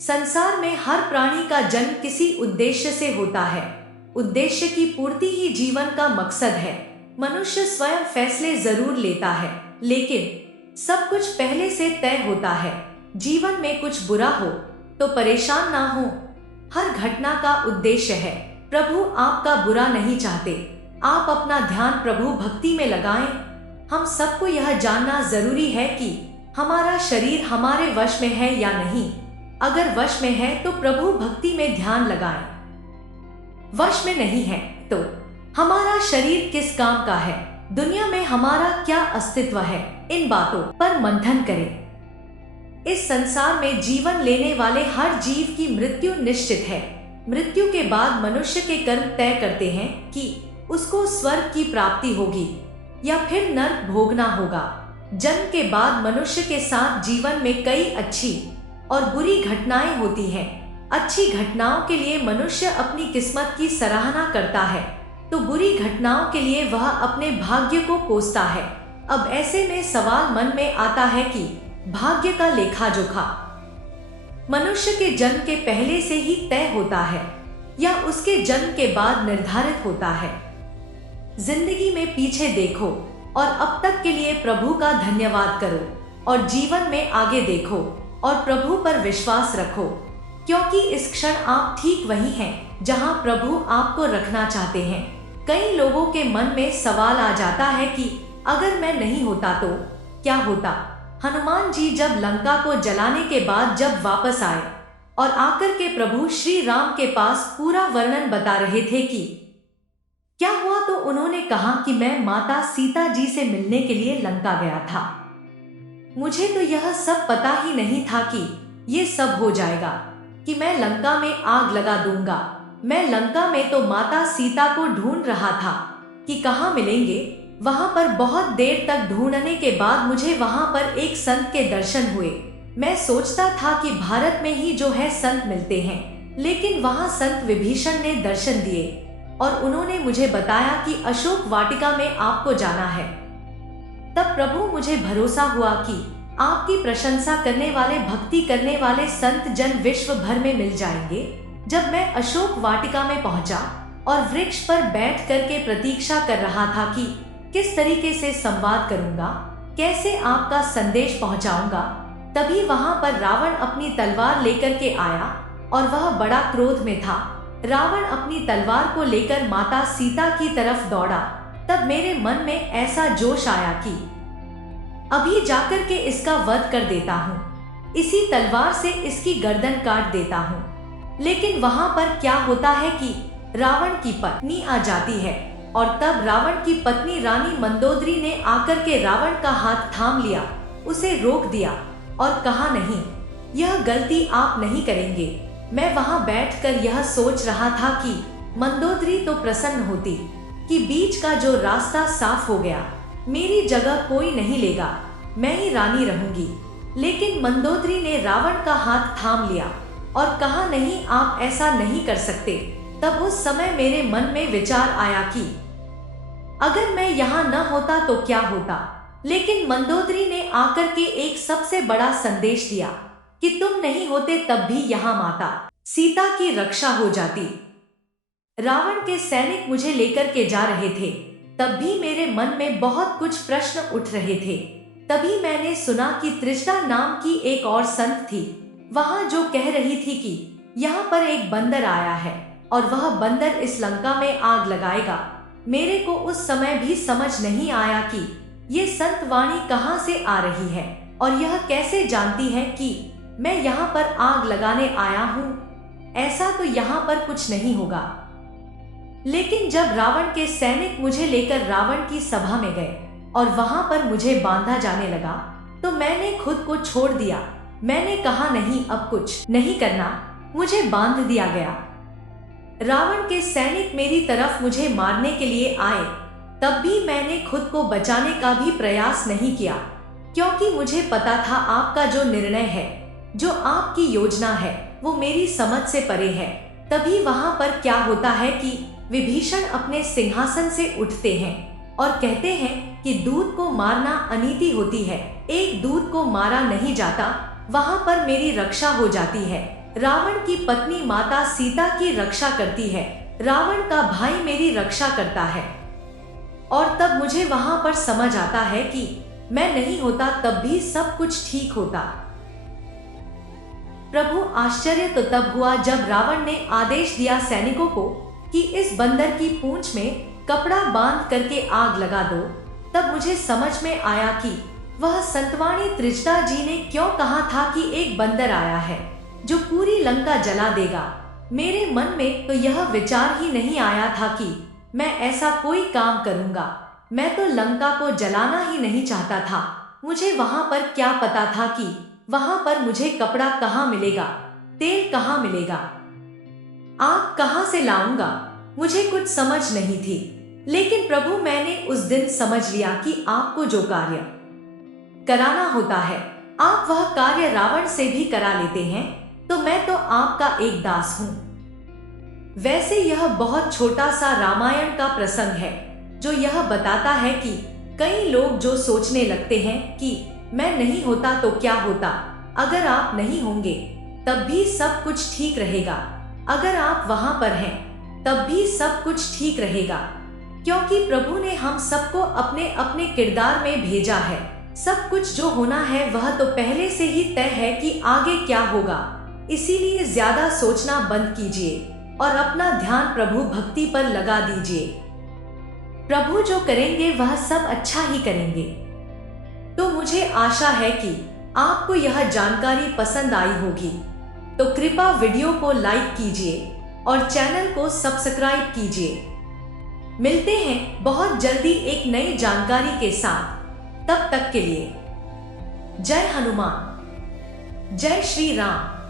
संसार में हर प्राणी का जन्म किसी उद्देश्य से होता है। उद्देश्य की पूर्ति ही जीवन का मकसद है। मनुष्य स्वयं फैसले जरूर लेता है, लेकिन सब कुछ पहले से तय होता है। जीवन में कुछ बुरा हो तो परेशान ना हो, हर घटना का उद्देश्य है। प्रभु आपका बुरा नहीं चाहते। आप अपना ध्यान प्रभु भक्ति में लगाएं। हम सबको यह जानना जरूरी है कि हमारा शरीर हमारे वश में है या नहीं। अगर वश में है तो प्रभु भक्ति में ध्यान लगाएं। वश में नहीं है तो हमारा शरीर किस काम का है, दुनिया में हमारा क्या अस्तित्व है, इन बातों पर मंथन करें। इस संसार में जीवन लेने वाले हर जीव की मृत्यु निश्चित है। मृत्यु के बाद मनुष्य के कर्म तय करते हैं कि उसको स्वर्ग की प्राप्ति होगी या फिर नरक भोगना होगा। जन्म के बाद मनुष्य के साथ जीवन में कई अच्छी और बुरी घटनाएं होती हैं। अच्छी घटनाओं के लिए मनुष्य अपनी किस्मत की सराहना करता है, तो बुरी घटनाओं के लिए वह अपने भाग्य को कोसता है। अब ऐसे में सवाल मन में आता है कि भाग्य का लेखा जोखा मनुष्य के जन्म के पहले से ही तय होता है या उसके जन्म के बाद निर्धारित होता है। जिंदगी में पीछे देखो और अब तक के लिए प्रभु का धन्यवाद करो और जीवन में आगे देखो और प्रभु पर विश्वास रखो, क्योंकि इस क्षण आप ठीक वही हैं जहां प्रभु आपको रखना चाहते हैं। कई लोगों के मन में सवाल आ जाता है कि अगर मैं नहीं होता तो क्या होता। हनुमान जी जब लंका को जलाने के बाद जब वापस आए और आकर के प्रभु श्री राम के पास पूरा वर्णन बता रहे थे कि क्या हुआ, तो उन्होंने कहा कि मैं माता सीता जी से मिलने के लिए लंका गया था। मुझे तो यह सब पता ही नहीं था कि ये सब हो जाएगा, कि मैं लंका में आग लगा दूंगा। मैं लंका में तो माता सीता को ढूंढ रहा था कि कहाँ मिलेंगे। वहां पर बहुत देर तक ढूंढने के बाद मुझे वहां पर एक संत के दर्शन हुए। मैं सोचता था कि भारत में ही जो है संत मिलते हैं, लेकिन वहां संत विभीषण ने दर्शन दिए और उन्होंने मुझे बताया कि अशोक वाटिका में आपको जाना है। तब प्रभु मुझे भरोसा हुआ कि आपकी प्रशंसा करने वाले, भक्ति करने वाले संत जन विश्व भर में मिल जाएंगे। जब मैं अशोक वाटिका में पहुंचा और वृक्ष पर बैठ करके प्रतीक्षा कर रहा था कि किस तरीके से संवाद करूंगा, कैसे आपका संदेश पहुंचाऊंगा, तभी वहां पर रावण अपनी तलवार लेकर के आया और वह बड़ा क्रोध में था। रावण अपनी तलवार को लेकर माता सीता की तरफ दौड़ा। तब मेरे मन में ऐसा जोश आया कि अभी जाकर के इसका वध कर देता हूँ, इसी तलवार से इसकी गर्दन काट देता हूँ। लेकिन वहां पर क्या होता है कि रावण की पत्नी आ जाती है और तब रावण की पत्नी रानी मंदोदरी ने आकर के रावण का हाथ थाम लिया, उसे रोक दिया और कहा, नहीं, यह गलती आप नहीं करेंगे। मैं वहां बैठकर यह सोच रहा था कि मंदोदरी तो प्रसन्न होती कि बीच का जो रास्ता साफ हो गया, मेरी जगह कोई नहीं लेगा, मैं ही रानी रहूंगी। लेकिन मंदोदरी ने रावण का हाथ थाम लिया और कहा, नहीं, आप ऐसा नहीं कर सकते। तब उस समय मेरे मन में विचार आया कि अगर मैं यहाँ न होता तो क्या होता। लेकिन मंदोदरी ने आकर के एक सबसे बड़ा संदेश दिया कि तुम नहीं होते तब भी यहाँ माता सीता की रक्षा हो जाती। रावण के सैनिक मुझे लेकर के जा रहे थे, तब भी मेरे मन में बहुत कुछ प्रश्न उठ रहे थे। तभी मैंने सुना कि तृष्णा नाम की एक और संत थी वहां, जो कह रही थी कि यहाँ पर एक बंदर आया है और वह बंदर इस लंका में आग लगाएगा। मेरे को उस समय भी समझ नहीं आया कि ये संत वाणी कहाँ से आ रही है और यह कैसे जानती है कि मैं यहाँ पर आग लगाने आया हूँ। ऐसा तो यहाँ पर कुछ नहीं होगा। लेकिन जब रावण के सैनिक मुझे लेकर रावण की सभा में गए और वहां पर मुझे बांधा जाने लगा, तो मैंने खुद को छोड़ दिया। मैंने कहा, नहीं, अब कुछ नहीं करना। मुझे बांध दिया गया। रावण के सैनिक मेरी तरफ मुझे मारने के लिए आए, तब भी मैंने खुद को बचाने का भी प्रयास नहीं किया, क्योंकि मुझे पता था आपका जो निर्णय है, जो आपकी योजना है, वो मेरी समझ से परे है। तभी वहां पर क्या होता है कि विभीषण अपने सिंहासन से उठते हैं और कहते हैं कि दूत को मारना अनीति होती है, एक दूत को मारा नहीं जाता। वहां पर मेरी रक्षा हो जाती है। रावण की पत्नी माता सीता की रक्षा करती है, रावण का भाई मेरी रक्षा करता है। और तब मुझे वहां पर समझ आता है कि मैं नहीं होता तब भी सब कुछ ठीक होता। प्रभु, आश्चर्य तो तब हुआ जब रावण ने आदेश दिया सैनिकों को कि इस बंदर की पूंछ में कपड़ा बांध करके आग लगा दो। तब मुझे समझ में आया कि वह संतवाणी त्रिजटा जी ने क्यों कहा था कि एक बंदर आया है जो पूरी लंका जला देगा। मेरे मन में तो यह विचार ही नहीं आया था कि मैं ऐसा कोई काम करूंगा। मैं तो लंका को जलाना ही नहीं चाहता था। मुझे वहां पर क्या पता था कि वहां पर मुझे कपड़ा कहाँ मिलेगा, तेल कहाँ मिलेगा, आग कहाँ से लाऊंगा। मुझे कुछ समझ नहीं थी। लेकिन प्रभु, मैंने उस दिन समझ लिया कि आपको जो कार्य कराना होता है आप वह कार्य रावण से भी करा लेते हैं, तो मैं तो आपका एक दास हूँ। वैसे यह बहुत छोटा सा रामायण का प्रसंग है जो यह बताता है कि कई लोग जो सोचने लगते हैं कि मैं नहीं होता तो क्या होता, अगर आप नहीं होंगे तब भी सब कुछ ठीक रहेगा, अगर आप वहां पर हैं तब भी सब कुछ ठीक रहेगा, क्योंकि प्रभु ने हम सबको अपने अपने किरदार में भेजा है। सब कुछ जो होना है वह तो पहले से ही तय है कि आगे क्या होगा। इसीलिए ज्यादा सोचना बंद कीजिए और अपना ध्यान प्रभु भक्ति पर लगा दीजिए। प्रभु जो करेंगे वह सब अच्छा ही करेंगे। तो मुझे आशा है कि आपको यह जानकारी पसंद आई होगी, तो कृपया वीडियो को लाइक कीजिए और चैनल को सब्सक्राइब कीजिए। मिलते हैं बहुत जल्दी एक नई जानकारी के साथ। तब तक के लिए जय हनुमान, जय श्री राम।